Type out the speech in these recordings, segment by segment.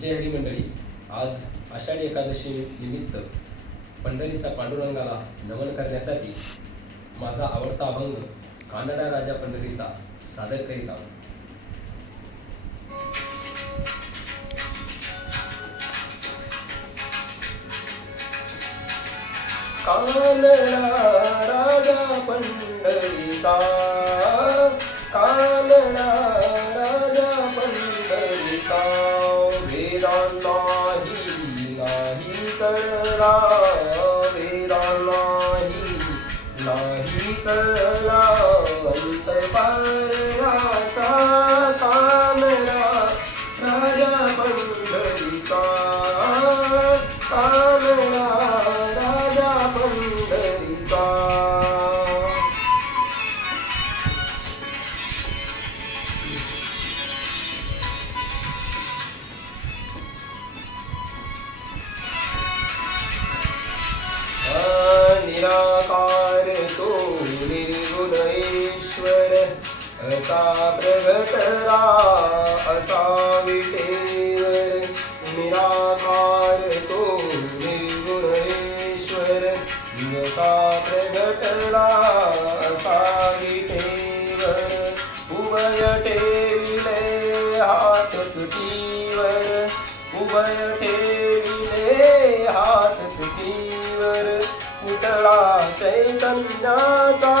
जय हरी मंडळी. आज आषाढी एकादशी निमित्त पंढरीच्या पांडुरंगाला नमन करण्यासाठी माझा आवडता अभंग कानडा राजा पंढरीचा सादर करीत आहोत. कानडा राजा पंढरीचा, कानडा राजा पंढरीचा, वेदा नाही कळला, वेदा नाही कळला, अंतपाराचा कानडा राजा पंढरीचा, कानडा राजा पंढरीचा. निराकार तो निर्गुण ईश्वर, असा प्रगटला असा विठेवर. निराकार तो निर्गुण ईश्वर, असा प्रगटला असा विठेवर. उभय ठेविले हात तुटीवर, उभय ठेविले हात तुटीवर. पुतळा चैतन्याचा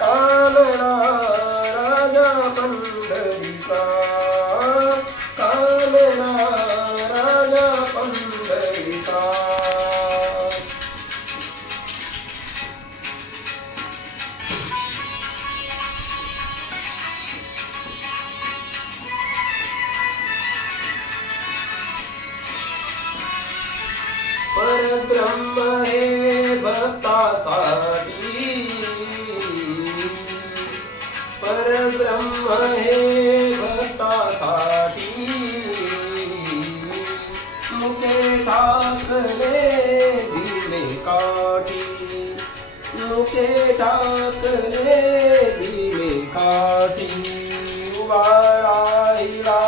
कानडा राजा पंढरीचा, कानडा राजा पंढरीचा. परब्रह्म हे भक्तासाठी, परब्रह्म हे भक्तासाठी. मुके टाकले दिले काठी, मुके टाकले दिले काठी. उभा राहिला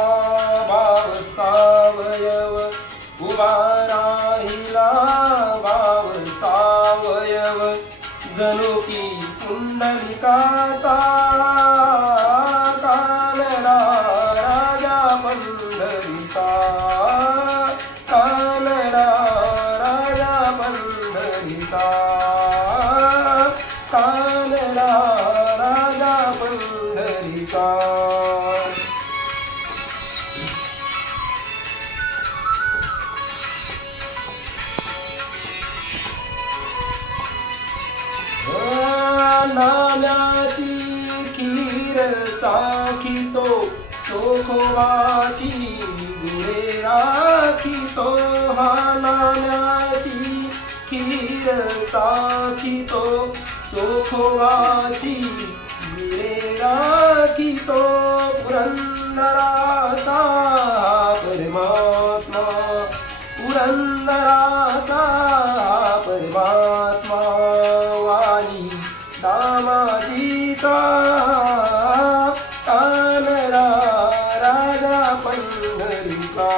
भाव सावयव, उभा राहिला भाव सावयव. जणू की पुंडलिकाचा कानडा राजा पंढरीचा, कानडा राजा पंढरीचा, कानडा राजा पंढरीचा. नाण्याची खीर चाखितो, चोखोबाची गुरे राखितो. हा नाण्याची खीर चाखितो, चोखोबाची गुरे राखितो. पुरंदराचा परमात्मा, पुरंदराचा परमात्मा. वाली दामाजीचा कानडा राजा पंढरीचा.